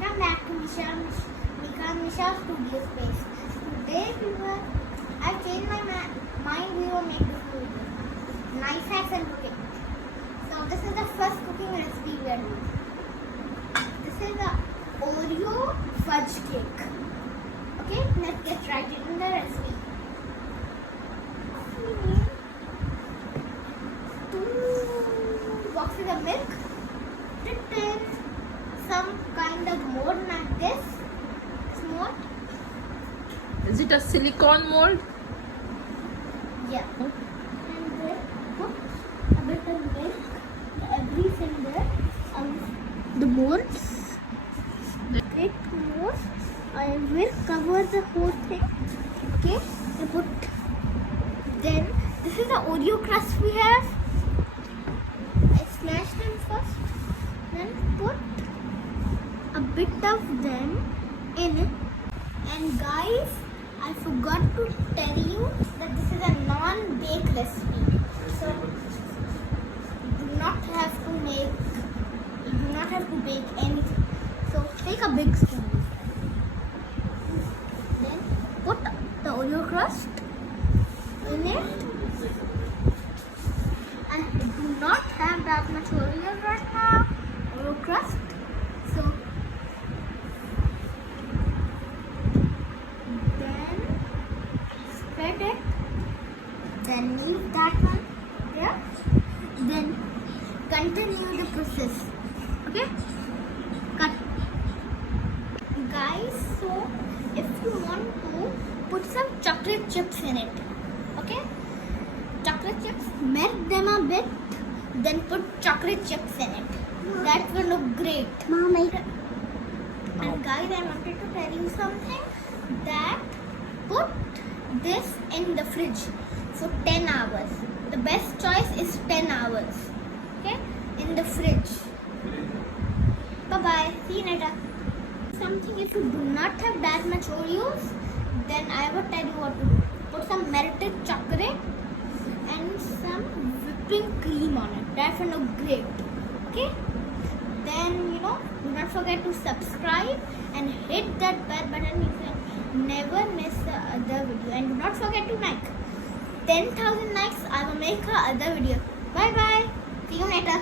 Welcome back to Misha Studio Space. Today I've changed my mind. We will make this video. Knife hacks and cooking. So this is the first cooking recipe we are doing. This is the Oreo Fudge cake. Okay, let's get right into the recipe. We need 2 boxes of milk. Prepare some kind of mold like this. Mold. Is it a silicone mold? Yeah. And then put a bit of milk every finger of the molds. Bit more. I will cover the whole thing. Okay. Then this is the Oreo crust we have. I smash them first. Then put a bit of them in it. And guys, I forgot to tell you that this is a non-bake recipe. So you do not have to bake anything. So take a big spoon. Then put the Oreo crust in it. I do not have that much Oreo right now. Oreo crust. So then spread it. Then leave that one here. Then continue the process. Okay? Cut. Guys, so if you want to put some chocolate chips in it. Okay? Chocolate chips, melt them a bit, then put chocolate chips in it. That will look great. Mom, and guys, I wanted to tell you something, that put this in the fridge for 10 hours. The best choice is 10 hours. Okay? In the fridge. Bye-bye. See you later. Something, if you do not have that much Oreos, then I will tell you what to do. Put some melted chocolate and some whipping cream on it. That will look great. Okay? Then, do not forget to subscribe and hit that bell button. You can never miss the other video. And do not forget to like. 10,000 likes, I will make a other video. Bye bye. See you later.